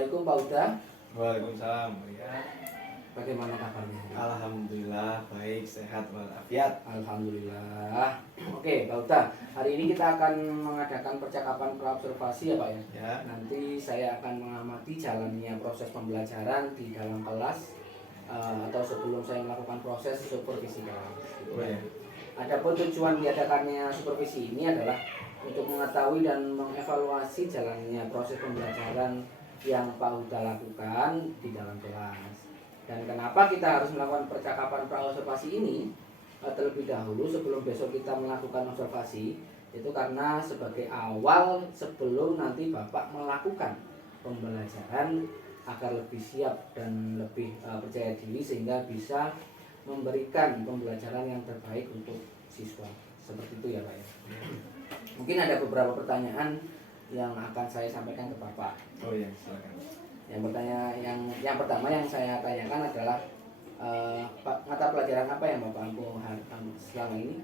Assalamualaikum Pak Uda. Waalaikumsalam. Ya. Bagaimana kabarnya? Alhamdulillah baik, sehat walafiat. Alhamdulillah. Oke Pak Uda, hari ini kita akan mengadakan percakapan praobservasi ya Pak ya. Ya. Nanti saya akan mengamati jalannya proses pembelajaran di dalam kelas atau sebelum saya melakukan proses supervisi kelas. Gitu. Oh, ya. Adapun tujuan diadakannya supervisi ini adalah untuk mengetahui dan mengevaluasi jalannya proses pembelajaran yang Pak Huda lakukan di dalam kelas. Dan kenapa kita harus melakukan percakapan praobservasi ini terlebih dahulu sebelum besok kita melakukan observasi, itu karena sebagai awal sebelum nanti Bapak melakukan pembelajaran agar lebih siap dan lebih percaya diri sehingga bisa memberikan pembelajaran yang terbaik untuk siswa. Seperti itu ya Pak ya. Mungkin ada beberapa pertanyaan yang akan saya sampaikan ke Bapak. Oh ya, silakan. Yang pertama yang saya tanyakan adalah mata pelajaran apa yang Bapak ampuh selama ini?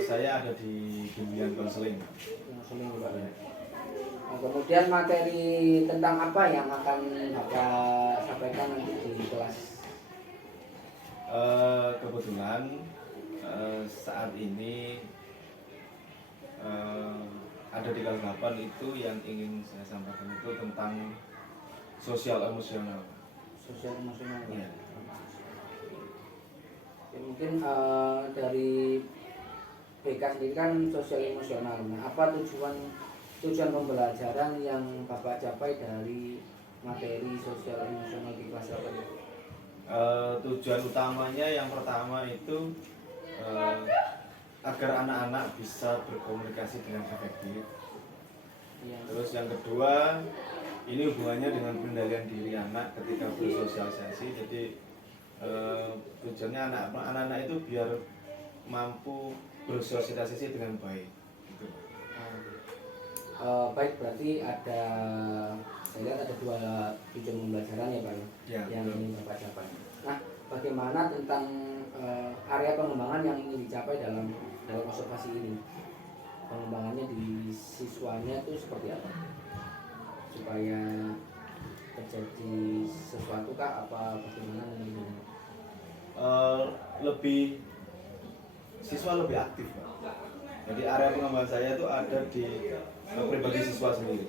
Saya ada di bimbingan konseling. Kemudian materi tentang apa yang akan Bapak sampaikan nanti di kelas? Kebetulan saat ini ada di kelas 8 itu yang ingin saya sampaikan itu tentang sosial emosional. Sosial emosional. Ya. Ya, mungkin dari BK sendiri kan sosial emosional. Nah, apa tujuan pembelajaran yang Bapak capai dari materi sosial emosional di kelas 8 itu? Tujuan utamanya yang pertama itu agar anak-anak bisa berkomunikasi dengan efektif. Ya. Terus yang kedua, ini hubungannya dengan pengendalian diri anak ketika bersosialisasi. Jadi tujuannya anak-anak itu biar mampu bersosialisasi dengan baik. Gitu. Baik, berarti saya lihat ada 2 tujuan pembelajaran ya Pak Ya, yang betul. ingin Bapak capai. Nah, bagaimana tentang area pengembangan yang ingin dicapai dalam observasi ini? Pengembangannya di siswanya itu seperti apa? Supaya terjadi sesuatu kah apa bagaimana ini? Siswa lebih aktif, Pak. Jadi area pengembangan saya itu ada di pribadi siswa sendiri.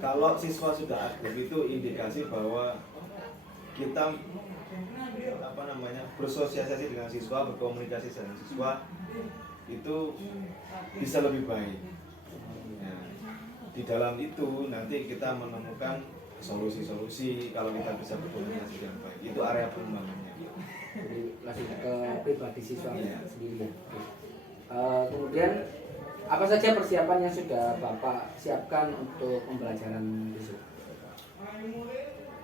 Kalau siswa sudah aktif itu indikasi bahwa kita bersosialisasi dengan siswa, berkomunikasi dengan siswa itu bisa lebih baik. Ya, di dalam itu nanti kita menemukan solusi-solusi kalau kita bisa berkomunikasi dengan baik. Itu area pengembangannya. Jadi langsung ke pribadi siswa sendiri ya. Kemudian apa saja persiapan yang sudah Bapak siapkan untuk pembelajaran besok?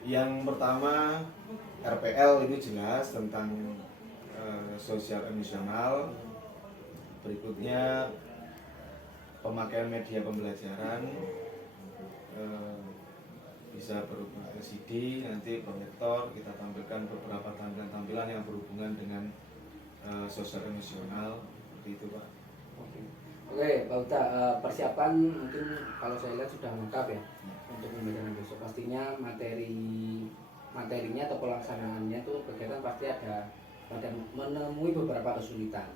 Yang pertama RPL itu jelas tentang sosial emosional. Berikutnya pemakaian media pembelajaran, bisa berupa LCD, nanti proyektor, kita tampilkan beberapa tampilan yang berhubungan dengan sosial emosional, seperti itu Pak. Oke, Pak Uta, persiapan mungkin kalau saya lihat sudah lengkap ya untuk pembelajaran besok. Pastinya materinya atau pelaksanaannya tuh kegiatan pasti ada menemui beberapa kesulitan.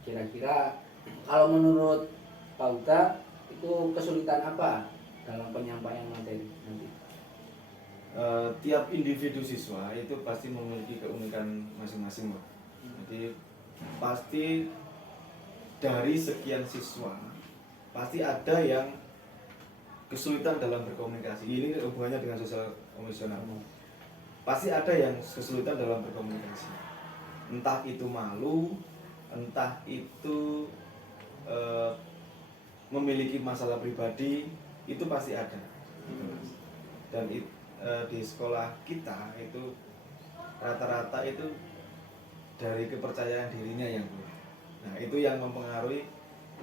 Kira-kira kalau menurut Pak Uta itu kesulitan apa dalam penyampaian materi nanti? Tiap individu siswa itu pasti memiliki keunikan masing-masing, Pak. Jadi pasti dari sekian siswa pasti ada yang kesulitan dalam berkomunikasi. Ini hubungannya dengan sosial emosional. Pasti ada yang kesulitan dalam berkomunikasi. Entah itu malu, entah itu memiliki masalah pribadi, itu pasti ada. Dan di sekolah kita itu rata-rata itu dari kepercayaan dirinya yang buruk. Nah, itu yang mempengaruhi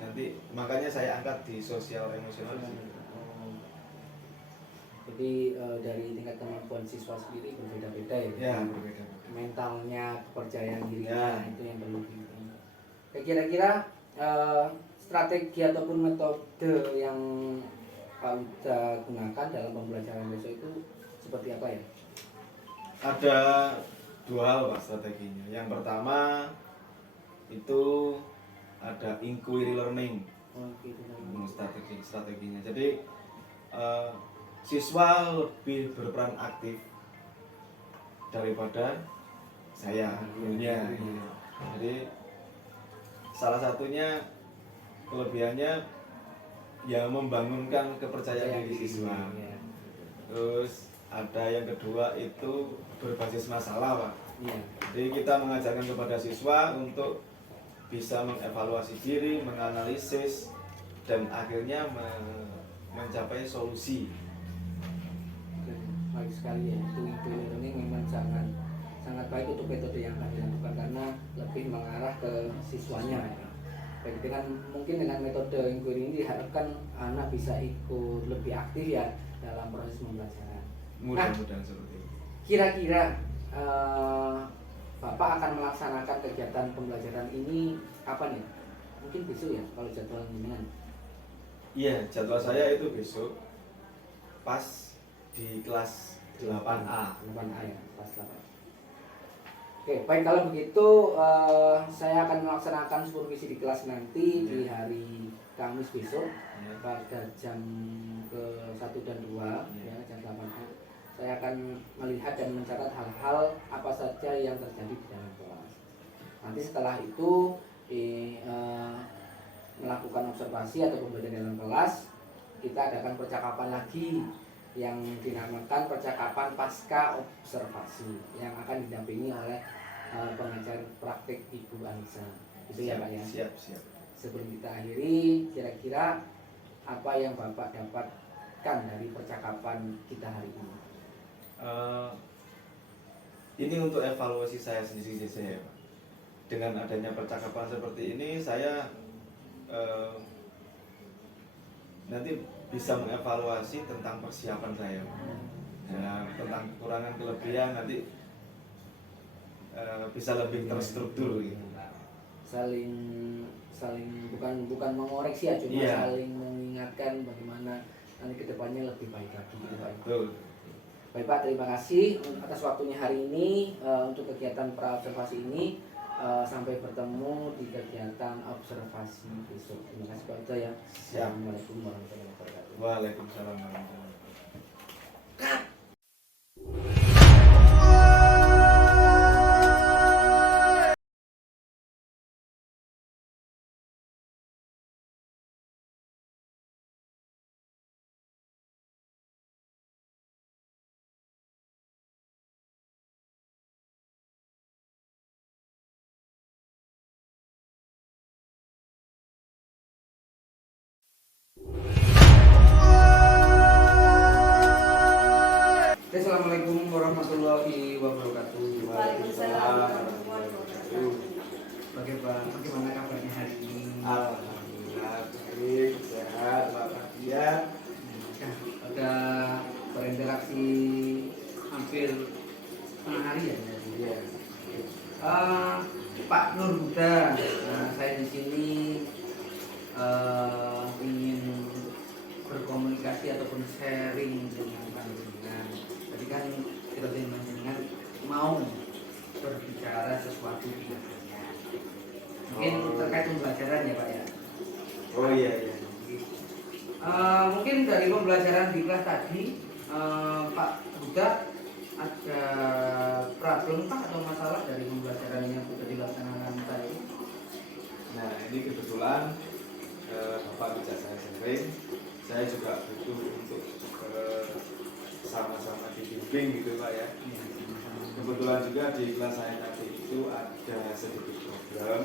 nanti, makanya saya angkat di sosial emosional. Jadi dari tingkat kemampuan siswa sendiri berbeda-beda ya. Ya, berbeda. Mentalnya, kepercayaan dirinya itu yang perlu kira-kira strategi ataupun metode yang Pak Uda gunakan dalam pembelajaran besok itu seperti apa ya? Ada dua hal Pak strateginya. Yang pertama itu ada inquiry learning. Oh, gitu. Strateginya. Jadi siswa lebih berperan aktif daripada saya gurunya. Jadi salah satunya kelebihannya ya membangunkan kepercayaan diri siswa. Terus ada yang kedua itu berbasis masalah Pak. Jadi kita mengajarkan kepada siswa untuk bisa mengevaluasi diri, menganalisis, dan akhirnya mencapai solusi. Baik sekali ya, itu learning memang sangat baik untuk metode yang akan dilakukan karena lebih mengarah ke siswanya ya. Baik, dengan mungkin dengan metode inquiry ini diharapkan anak bisa ikut lebih aktif ya dalam proses pembelajaran. Mudah-mudahan seperti itu. Kira-kira Bapak akan melaksanakan kegiatan pembelajaran ini kapan ya? Mungkin besok ya kalau jadwal dengan. Iya, jadwal saya itu besok pas di kelas 8A. 8A ya, kelas 8. Oke, baik kalau begitu saya akan melaksanakan supervisi di kelas nanti di hari Kamis besok pada jam ke-1 dan 2 ya, jam 8A. Saya akan melihat dan mencatat hal-hal apa saja yang terjadi di dalam kelas. Nanti setelah itu melakukan observasi atau pembelajaran dalam kelas, kita adakan percakapan lagi yang dinamakan percakapan pasca observasi yang akan didampingi oleh pengajar praktik Ibu Anissa. Itu ya Pak ya. Siap. Sebelum kita akhiri, kira-kira apa yang Bapak dapatkan dari percakapan kita hari ini? Ini untuk evaluasi saya sendiri ya Pak. Dengan adanya percakapan seperti ini, saya nanti bisa mengevaluasi tentang persiapan saya, ya, tentang kekurangan kelebihan nanti bisa lebih terstruktur gitu. Saling bukan mengoreksi ya, cuma saling mengingatkan bagaimana nanti kedepannya lebih baik lagi gitu Pak. Betul. Baik Pak, terima kasih atas waktunya hari ini untuk kegiatan praobservasi ini. Sampai bertemu di kegiatan observasi besok. Terima kasih Pak Uda ya. Assalamualaikum warahmatullahi wabarakatuh. Waalaikumsalam warahmatullahi wabarakatuh. Assalamualaikum warahmatullahi wabarakatuh. Waalaikumsalam warahmatullahi wabarakatuh. Bagaimana kabarnya hari ini? Alhamdulillah baik, sehat, bahagia. Ada berinteraksi hampir setengah hari ya. Iya. Pak Nur Huda, saya di sini ingin berkomunikasi ataupun sharing dengan panjenengan. Tadi kan kita dengan mau berbicara sesuatu di akhirnya. Mungkin terkait pembelajaran ya Pak ya. Oh iya. Mungkin dari pembelajaran di kelas tadi Pak Huda ada problem Pak atau masalah dari pembelajaran yang sudah dilaksanakan tadi? Nah ini kebetulan Bapak bisa saya sharing. Saya juga butuh untuk sama-sama dibimbing gitu Pak ya. Kebetulan juga di kelas saya tadi itu ada sedikit problem,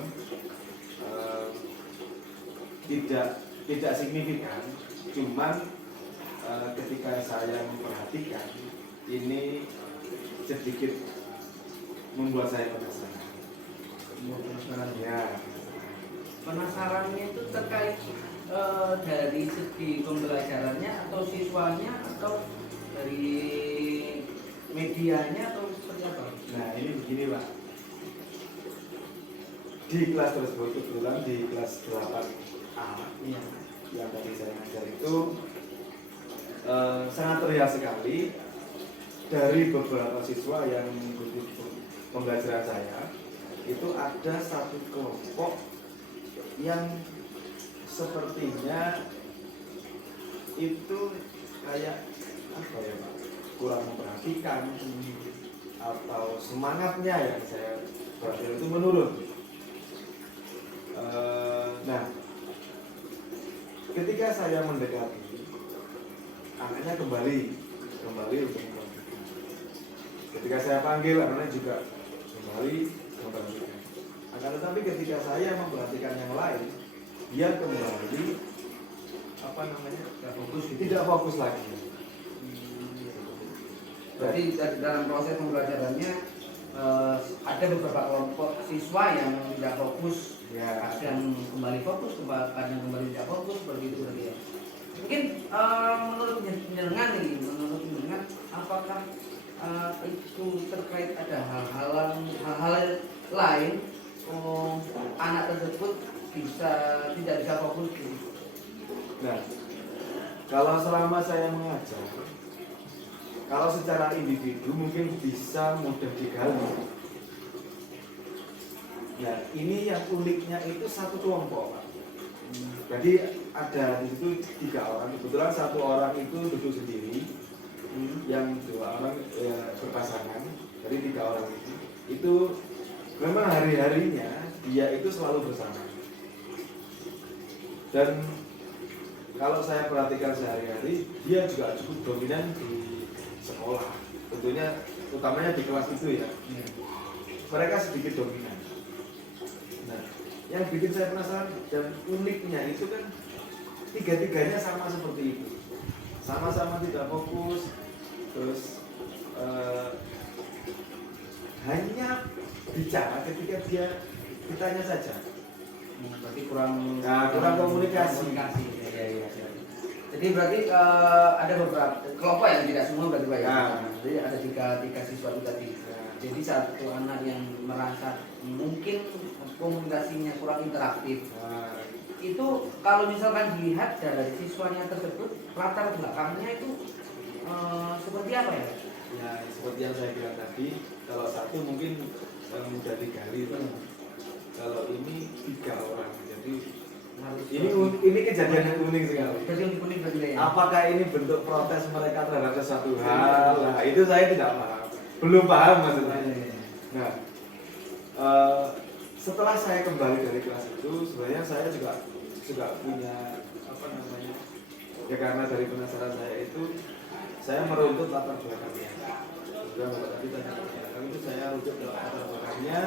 tidak signifikan, cuman ketika saya memperhatikan ini sedikit membuat saya penasaran. Ya. Penasarannya itu terkait dari segi pembelajarannya atau siswanya atau dari medianya atau seperti apa? Nah ini begini Pak, di kelas tersebut kebetulan di kelas 8A Iya. yang tadi saya ngajar itu sangat terlihat sekali dari beberapa siswa yang mengikuti pembelajaran saya, itu ada satu kelompok yang sepertinya itu kayak apa ya Pak, kurang memperhatikan atau semangatnya yang saya perhatikan itu menurun. Nah, ketika saya mendekati, anaknya kembali untuk memperhatikan. Ketika saya panggil, anaknya juga kembali memperhatikan. Akan tetapi ketika saya memperhatikan yang lain, dia kembali tidak fokus lagi. Berarti dalam proses pembelajarannya ada beberapa kelompok siswa yang tidak fokus, Ya. kadang kembali fokus, kadang kembali tidak fokus, seperti itu berarti ya. Mungkin menurut jenengan apakah itu terkait ada hal-hal lain anak tersebut tidak bisa fokus gitu? Nah, kalau selama saya mengajar, kalau secara individu mungkin bisa mudah digali. Nah, ini yang uniknya itu satu kelompok, Pak. Jadi ada di situ 3 orang. Kebetulan 1 orang itu duduk sendiri, yang 2 orang berpasangan. Jadi 3 orang itu memang hari-harinya dia itu selalu bersama. Dan kalau saya perhatikan sehari-hari, dia juga cukup dominan di sekolah. Tentunya utamanya di kelas itu ya. Mereka sedikit dominan. Nah, yang bikin saya penasaran dan uniknya itu kan 3-tiganya sama seperti itu. Sama-sama tidak fokus, terus hanya bicara ketika dia ditanya saja. Berarti kurang komunikasi. Ya. Jadi berarti ada beberapa kelompok yang tidak semua berarti Pak ya. Jadi ada tiga siswa itu tadi. Jadi satu anak yang merasa mungkin komunikasinya kurang interaktif. Itu kalau misalkan dilihat dari siswanya tersebut, latar belakangnya itu seperti apa ya? Ya, seperti yang saya bilang tadi, kalau satu mungkin mudah digali. Kalau ini 3 orang, jadi ini kejadian yang unik sekali. Kejadian unik berarti ya. Apakah ini bentuk protes mereka terhadap sesuatu hal? Nah, itu saya tidak paham, belum paham maksudnya. Nah, setelah saya kembali dari kelas itu, sebenarnya saya juga punya ya karena dari penasaran saya itu, saya meruntut latar belakangnya. Sudah Bapak tadi tanya itu saya rujuk ke latar belakangnya,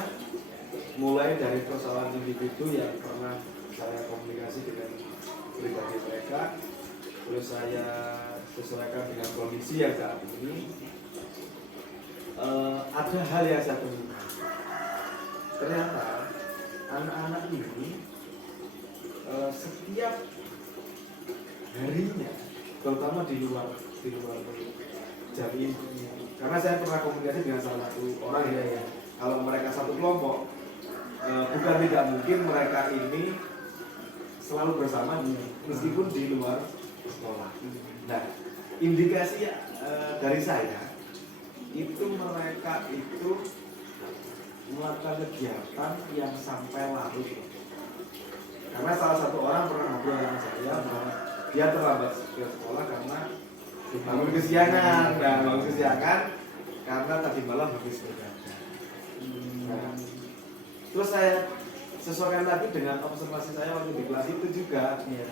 mulai dari persoalan individu yang pernah saya komunikasi dengan pribadi mereka, terus saya sesuaikan dengan kondisi yang saat ini. Ada hal yang saya temukan, ternyata anak-anak ini setiap harinya, terutama di luar jam ini, karena saya pernah komunikasi dengan salah satu orang ya. Kalau mereka satu kelompok, bukan tidak mungkin mereka ini selalu bersama meskipun di luar sekolah. Nah, indikasi dari saya itu mereka itu melakukan kegiatan yang sampai larut. Karena salah satu orang pernah ngobrol dengan saya bahwa dia terlambat ke sekolah karena bangun kesiangan. Dan bangun kesiangan karena tadi malam habis begadang. Nah, terus saya sesuaikan lagi dengan observasi saya waktu di kelas itu juga ya,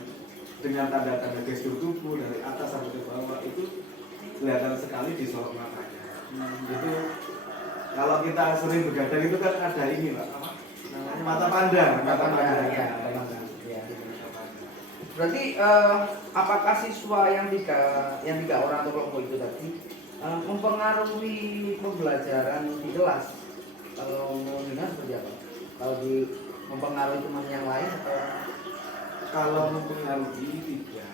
dengan tanda-tanda gestur tubuh dari atas sampai ke bawah itu kelihatan sekali di sorot matanya. Itu kalau kita sering begadang itu kan ada ini Pak, apa namanya, mata pandang. Ya. Berarti apakah siswa yang tiga orang atau kelompok itu tadi mempengaruhi pembelajaran di kelas? Kalau mau dengar seperti apa? Kalau mempengaruhi teman yang lain atau? Kalau mempengaruhi tidak,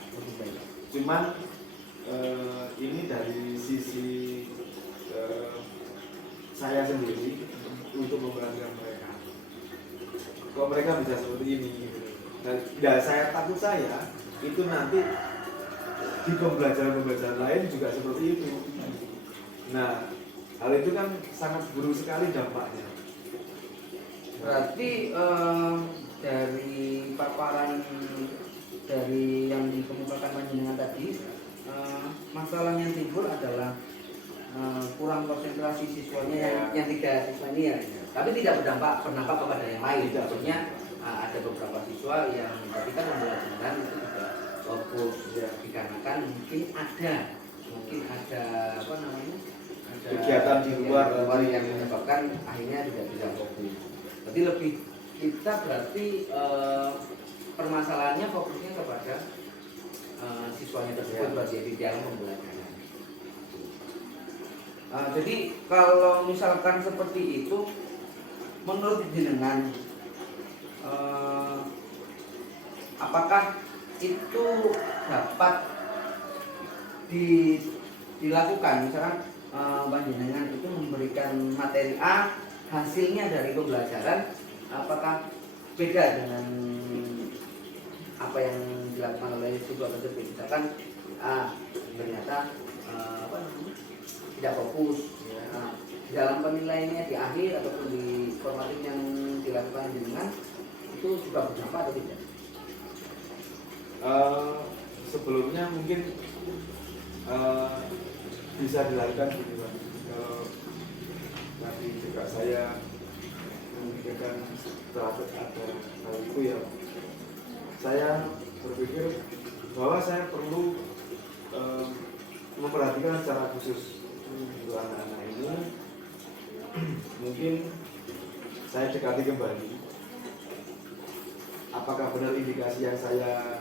cuman ini dari sisi saya sendiri untuk memperhatikan mereka. Kok mereka bisa seperti ini? Dan ya, saya takut saya itu nanti di pembelajaran lain juga seperti itu. Nah, hal itu kan sangat buruk sekali dampaknya. Berarti dari paparan dari yang dikemukakan panjenengan tadi, masalah yang timbul adalah kurang konsentrasi siswanya yang tiga siswa ini ya. Tapi tidak berdampak kepada yang lain. Maksudnya ada beberapa siswa yang ketika pembelajaran itu juga fokus ya, dikarenakan mungkin ada apa namanya ada kegiatan di luar yang menyebabkan akhirnya tidak fokus. Jadi lebih kita berarti permasalahannya fokusnya kepada siswanya tersebut berarti di dalam pembelajaran. Jadi kalau misalkan seperti itu, menurut jenengan apakah itu dapat dilakukan? Misalkan panjenengan itu memberikan materi A, hasilnya dari pembelajaran apakah beda dengan apa yang dilakukan oleh siswa tersebut? Misalkan ternyata apa namanya tidak fokus ya. Di dalam penilaiannya di akhir ataupun di formatif yang dilakukan dengan itu juga berdampak atau tidak? Sebelumnya mungkin bisa dilakukan begini Pak. Nanti juga saya memikirkan setelah ada hal itu ya, saya berpikir bahwa saya perlu memperhatikan secara khusus untuk anak-anak ini. Mungkin saya dekati kembali apakah benar indikasi yang saya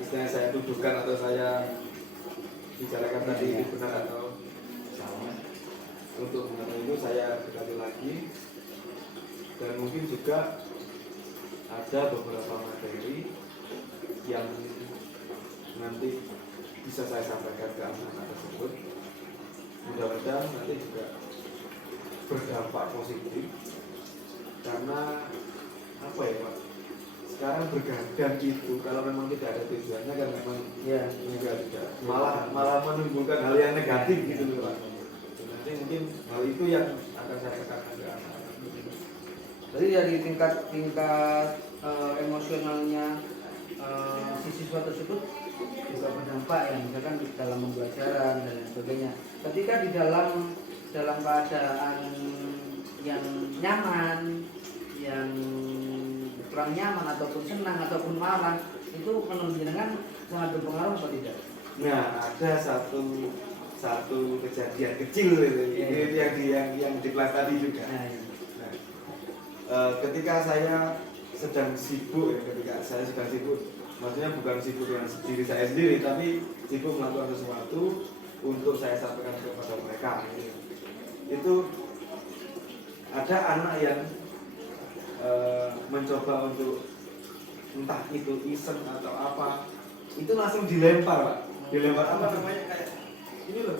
istilahnya saya tuduhkan atau saya bicarakan tadi itu benar atau salah. Untuk mengetahui itu saya dekati lagi, dan mungkin juga ada beberapa materi yang nanti bisa saya sampaikan ke anak-anak tersebut. Mudah-mudahan nanti juga berdampak positif, karena apa ya Pak, sekarang bergadang itu kalau memang tidak ada tujuannya kan memang Ya, juga tidak malah menimbulkan hal yang negatif gitu loh Pak. Nanti mungkin hal itu yang akan saya tekankan ke anak-anak. jadi dari tingkat emosionalnya si siswa tersebut juga berdampak ya, misalkan dalam pembelajaran dan lain sebagainya. Ketika di dalam keadaan yang nyaman, yang kurang nyaman ataupun senang ataupun marah, itu menurut jenengan sangat berpengaruh atau tidak? Nah, ada satu kejadian kecil itu yang di kelas tadi juga. Nah, ketika saya sedang sibuk maksudnya bukan sibuk dengan diri saya sendiri, tapi sibuk melakukan sesuatu untuk saya sampaikan kepada mereka. Itu ada anak yang mencoba untuk entah itu iseng atau apa, itu langsung dilempar Pak. Dilempar apa namanya, kayak ini loh,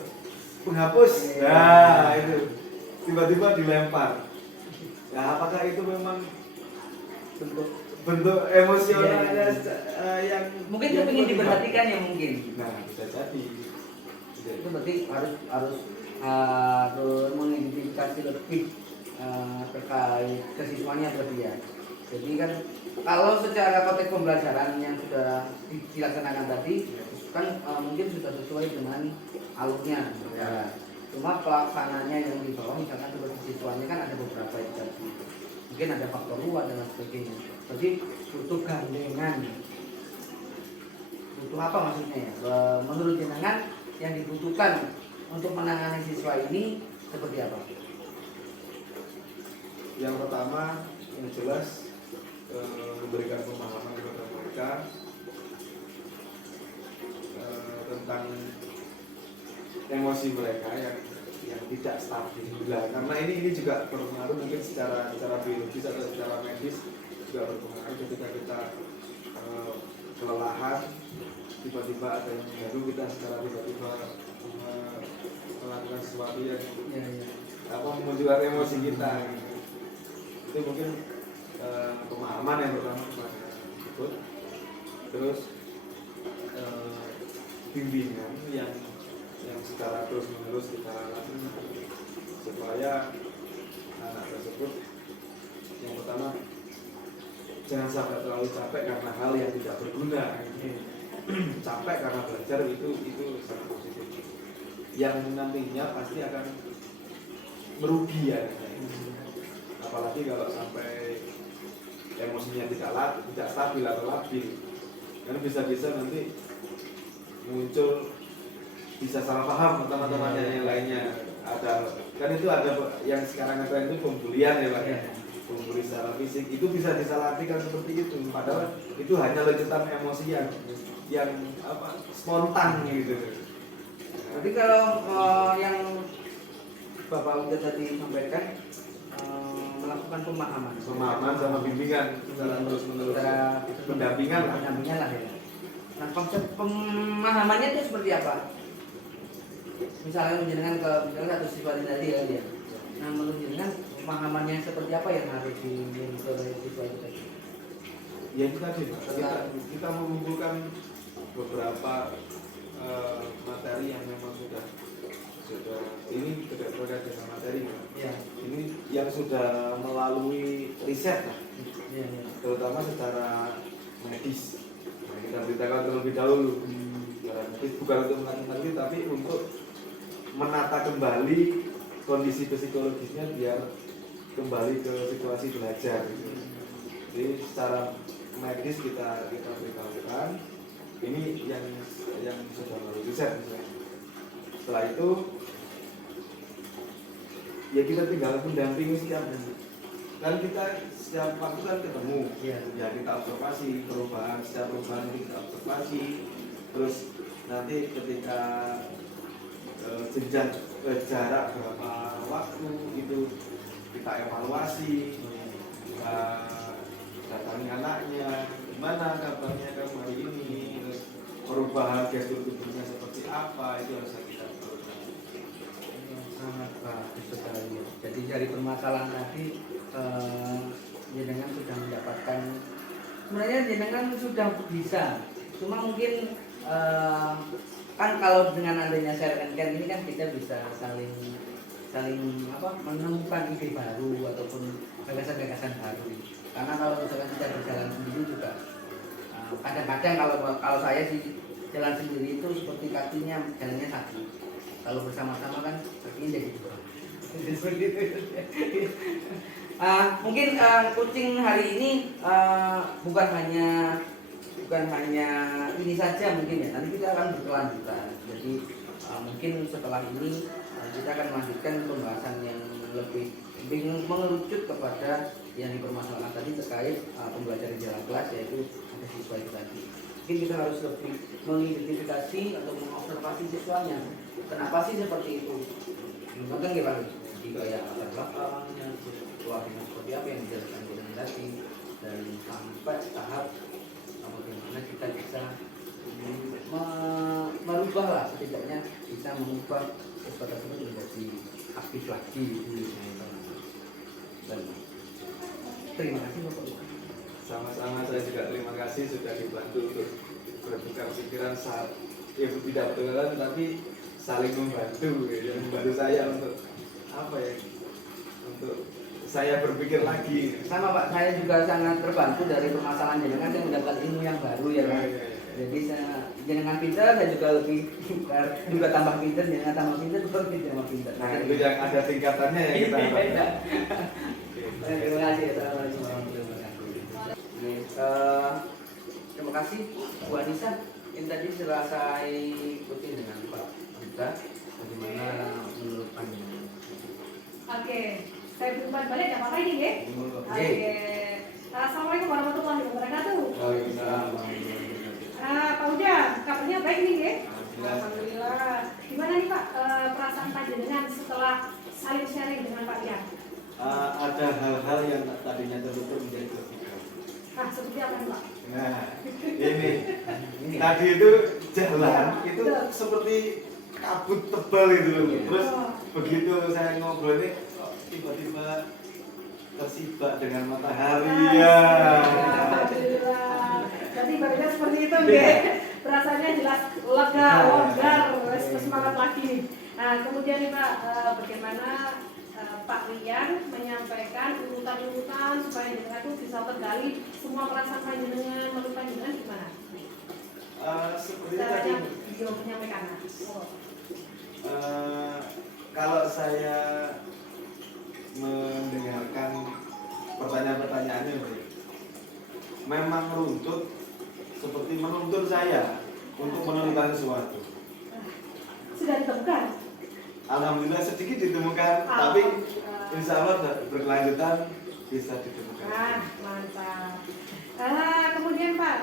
penghapus. Nah itu tiba-tiba dilempar. Nah, apakah itu memang bentuk emosionalnya yang mungkin itu ingin diperhatikan ya mungkin. Nah, bisa jadi. Itu berarti harus mengidentifikasi lebih terkait kesiswanya berarti ya. Jadi kan kalau secara konteks pembelajaran yang sudah dilaksanakan tadi kan mungkin sudah sesuai dengan alurnya ya. Cuma pelaksananya yang di bawah misalkan seperti siswanya kan ada beberapa itu tadi. Mungkin ada faktor luar dan sebagainya. Jadi butuh gandengan. Butuh apa maksudnya ya? Menurut jenengan yang dibutuhkan untuk menangani siswa ini seperti apa? Yang pertama yang jelas memberikan pemahaman kepada mereka tentang emosi mereka yang tidak stabil. Karena ini juga berpengaruh mungkin secara biologis atau secara medis juga berpengaruh ketika kita kelelahan, tiba-tiba ada yang baru, kita secara tiba-tiba melakukan sesuatu yang memunculkan emosi kita gitu. Itu mungkin pemahaman yang pertama kepada tersebut. Terus bimbingan yang secara terus menerus kita lakukan supaya anak tersebut yang pertama jangan sampai terlalu capek karena hal yang tidak berguna. Capek karena belajar itu sangat positif. Yang nantinya pasti akan merugi ya. Apalagi kalau sampai emosinya tidak stabil atau labil, karena bisa-bisa nanti muncul bisa salah paham teman-temannya yang lainnya. Kan itu ada yang sekarang ada itu pembulian ya Pak. Pembuli secara fisik itu bisa disalahartikan seperti itu, padahal itu hanya lecutan emosi yang spontan gitu. Tapi kalau yang Bapak Uda tadi sampaikan melakukan pemahaman sama bimbingan secara terus menerus, pendampingan lah ya. Nah, konsep pemahamannya itu seperti apa? Misalnya misalnya satu siswa tadi ya dia. Nah, menurut jenengan pemahamannya seperti apa yang harus dimiliki oleh siswa itu tadi? Ya itu tadi Pak, kita mengumpulkan beberapa materi yang memang sudah ini terkait dengan materi Pak. Ya. Ini yang sudah melalui riset lah, Ya. terutama secara medis. Nah, kita beritakan terlebih dahulu secara medis, bukan untuk menakut-nakuti tapi untuk menata kembali kondisi psikologisnya biar kembali ke situasi belajar gitu. Jadi secara medis kita beritahukan ini yang sudah melalui riset misalnya. Setelah itu ya kita tinggal mendampingi kan kita setiap waktu kan ketemu ya kita observasi setiap perubahan kita observasi, terus nanti ketika jenjang jarak berapa waktu itu kita evaluasi, kita datangi anaknya, gimana kabarnya kamu hari ini, terus perubahan gestur tubuhnya seperti apa, itu harus kita perlukan. Sangat bagus sekali. Jadi dari permasalahan tadi jenengan sudah mendapatkan, sebenarnya jenengan sudah bisa, cuma mungkin kan kalau dengan adanya share and care ini kan kita bisa saling menemukan ide baru ataupun gagasan-gagasan baru. Karena kalau misalkan kita berjalan sendiri juga kadang-kadang kalau saya sih jalan sendiri itu seperti kakinya jalannya satu. Kalau bersama-sama kan kakinya jadi dua. Mungkin coaching hari ini bukan hanya ini saja mungkin ya. Nanti kita akan berkelanjutan. Jadi mungkin setelah ini kita akan melanjutkan pembahasan yang lebih mengerucut kepada yang dipermasalahkan tadi terkait pembelajaran jalan kelas, yaitu ada siswa itu tadi. Mungkin kita harus lebih mengidentifikasi atau mengobservasi siswanya. Kenapa sih seperti itu? Mungkin kita jika ya latar belakangnya, keluarganya seperti apa yang dijelaskan dengan tadi, dan sampai tahap bagaimana kita bisa merubah lah, setidaknya bisa mengubah siswa tersebut menjadi aktif lagi di dan terima kasih Bapak. Sama-sama, saya juga terima kasih sudah dibantu untuk bertukar pikiran saat ya tidak bertukar tapi saling membantu ya, membantu saya untuk apa ya, untuk saya berpikir lagi. Sama Pak, saya juga sangat terbantu dari permasalahan jenengan, saya mendapat ilmu yang baru ya Pak. Jadi jenengan pintar, saya juga lebih juga tambah pintar, jenengan tambah pintar, lebih tambah pintar. Nah itu yang ada tingkatannya ya kita. Terima kasih. Assalamualaikum warahmatullahi wabarakatuh. Terima kasih Bu Anissa yang tadi selesai ikutin dengan Pak Buka. Bagaimana menurut pandangan? Oke, saya berubah balik nggak apa-apa ini ya? Oke. Assalamualaikum warahmatullahi wabarakatuh. Waalaikumsalam. Pak Uda, kabarnya baik nih ya? Alhamdulillah. Gimana nih Pak perasaan panjenengan setelah saling sharing dengan Pak Ian? Ada hal-hal yang tadinya tertutup menjadi terbuka. Seperti apa nih Pak? Nah, ini tadi itu jalan itu seperti kabut tebal itu loh. Terus begitu saya ngobrol ini tiba-tiba tersibak dengan matahari ya. Alhamdulillah. Jadi barunya seperti itu ya. rasanya jelas lega, longgar, semangat lagi. Nah, kemudian nih Pak, bagaimana Pak Rian menyampaikan urutan-urutan supaya jenengan itu bisa tergali semua perasaan panjenengan, menurut panjenengan gimana? Seperti Caranya tadi, beliau menyampaikan. kalau saya mendengarkan pertanyaan-pertanyaannya, memang runtut seperti menuntut saya untuk menemukan sesuatu. Sudah ditemukan? Alhamdulillah sedikit ditemukan, tapi insya Allah berkelanjutan bisa ditemukan. Mantap. Kemudian Pak,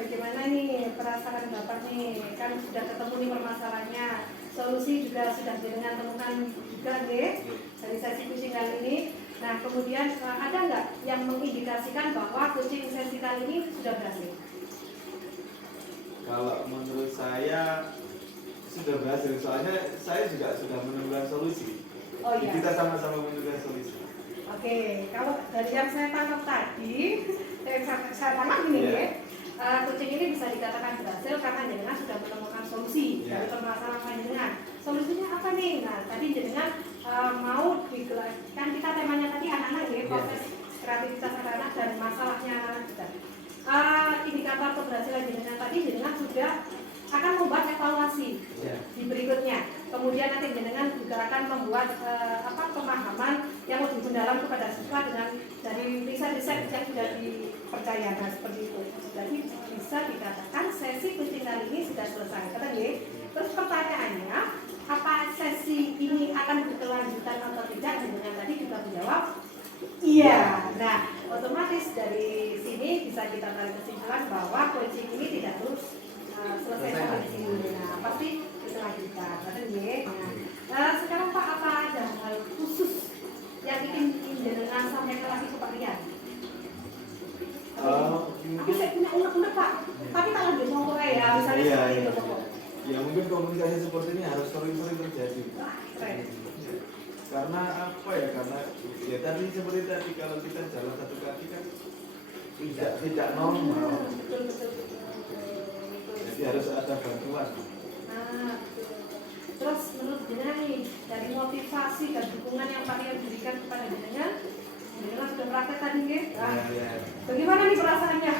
bagaimana nih perasaan Bapak nih? Kan sudah ketemu nih permasalahannya, solusi juga sudah jenengan temukan juga deh dari sesi coaching kali ini. Nah, kemudian ada nggak yang mengindikasikan bahwa coaching sesi kali ini sudah berhasil? Kalau menurut saya sudah berhasil, soalnya saya juga sudah menemukan solusi. Oh iya. Kita sama-sama menemukan solusi. Oke, kalau dari yang saya tangkap tadi, saya tangkap ini ya, coaching ini bisa dikatakan berhasil karena jenengan sudah menemukan solusi dari permasalahan panjenengan. Solusinya apa nih? Nah, tadi jenengan mau digelar, kan kita temanya tadi anak-anak ya, proses kreativitas anak-anak dan masalahnya anak-anak kita. Indikator keberhasilan jenengan tadi, jenengan sudah akan membuat evaluasi di berikutnya. Kemudian nanti jenengan juga akan membuat pemahaman yang lebih mendalam kepada siswa dengan dari riset-riset yang sudah dipercaya. Nah, seperti itu. Jadi bisa dikatakan sesi coaching kali ini sudah selesai. Kata dia. Terus pertanyaannya, apa sesi ini akan berkelanjutan atau tidak? Jenengan tadi juga menjawab iya. Nah, otomatis dari sini bisa kita tarik kesimpulan bahwa coaching ini tidak terus selesai sampai di sini. Nah, pasti dilanjutkan. Nah, sekarang Pak, apa ada hal khusus yang ingin jenengan sampaikan lagi ke Pak Rian? Aku saya punya unek-unek Pak, tapi tak lanjut ngomong ya, misalnya seperti itu Pak. Ya mungkin komunikasi seperti ini harus sering-sering terjadi. Keren. Karena apa ya? Karena ya tadi seperti tadi, kalau kita jalan satu kaki kan tidak normal. Betul. Jadi harus ada bantuan. Terus menurut jenengan nih, dari motivasi dan dukungan yang Pak Rian berikan kepada jenengan sudah praktek tadi ya? Bagaimana nih perasaannya?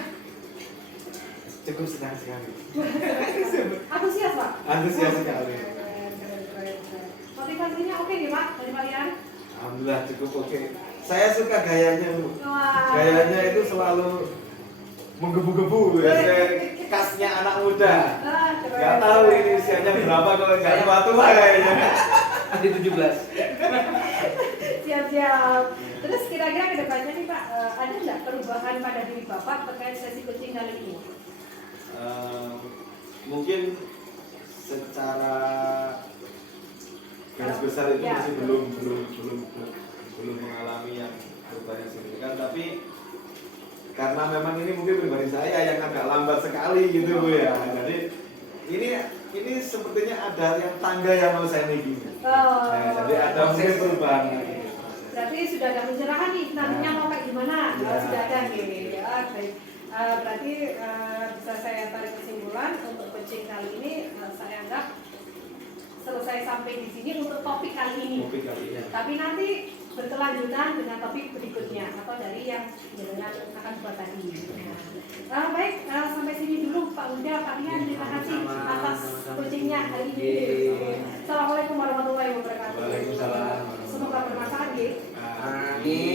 Cukup senang sekali. Antusias Pak? Antusias sekali. Keren. Motivasinya oke nih Pak dari Pak Rian? Alhamdulillah cukup oke. Saya suka gayanya Bu. Wah. Gayanya itu selalu menggebu-gebu ya, khasnya anak muda. Gak tahu ini usianya berapa kalau nggak tua kayaknya. Di 17. Siap. Terus kira-kira ke depannya nih Pak, ada nggak perubahan pada diri Bapak terkait sesi coaching kali ini? Mungkin secara garis besar itu masih belum mengalami yang perubahan yang signifikan, tapi karena memang ini mungkin pribadi saya yang agak lambat sekali gitu Bu ya. Jadi ini sepertinya ada yang tangga yang mau saya naiki. Jadi ada mungkin perubahan. Berarti sudah ada pencerahan nih, nantinya mau kayak gimana? Sudah ada nih. Ya, baik. Berarti bisa saya tarik kesimpulan untuk coaching kali ini saya anggap selesai sampai di sini untuk topik kali ini. Tapi nanti berkelanjutan dengan topik berikutnya atau dari yang jenengan akan buat tadi. Baik, sampai sini dulu Pak Huda, Pak Rian, terima kasih atas coachingnya hari ini. Assalamualaikum warahmatullahi wabarakatuh. Waalaikumsalam. Semoga bermanfaat ya. Amin.